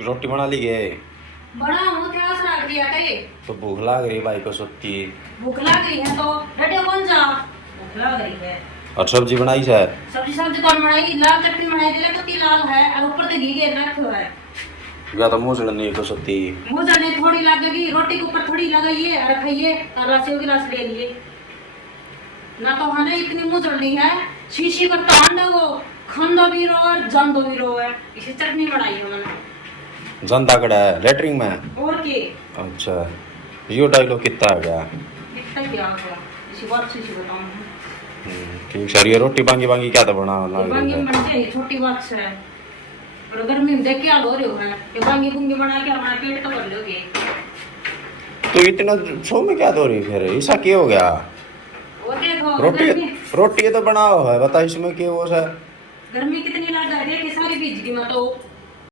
रोटी बना ली गए? बड़ा हूँ क्या लग रही है ये? तो भूख लग रही भाई को सुत्ती। भूख लग रही है तो रेडियो कौन जा? भूख लग रही है। और सब्जी बनाई है? सब्जी कौन बनाई? लाल चटनी बनाई दे तो लाल है और ऊपर से घी के रखो है। या तो मुंह नहीं को सुत्ती। मुझे नहीं थोड़ी लगेगी रोटी के ऊपर थोड़ी लगाइए और खाइए और रस गिलास ले लिए ना तो हमें इतनी मुझड़ी है शीशी का तांड वो खंडो भी रो और जंदो भी रो है इसे चटनी बनाई है मैंने। जनता कड़ा है लेटरिंग में और के अच्छा यो डायलॉग कितना आ गया? कितना क्या हो गया इसी बात से बताऊं ठीक सर ये रोटी बांगी बांगी क्या तो बना बांगी बन गई छोटी बात से और गर्मी में देख क्या हो रही हो है ये बांगी बुंगी बना के अपना पेट तो कर लोगे। तो इतना सो में क्या दो रही फिर ऐसा क्या हो गया? वो देखो रोटी रोटी तो बनाओ है बता इसमें क्या वो है? गर्मी कितनी लग रही है कि सारी भीज गई मैं तो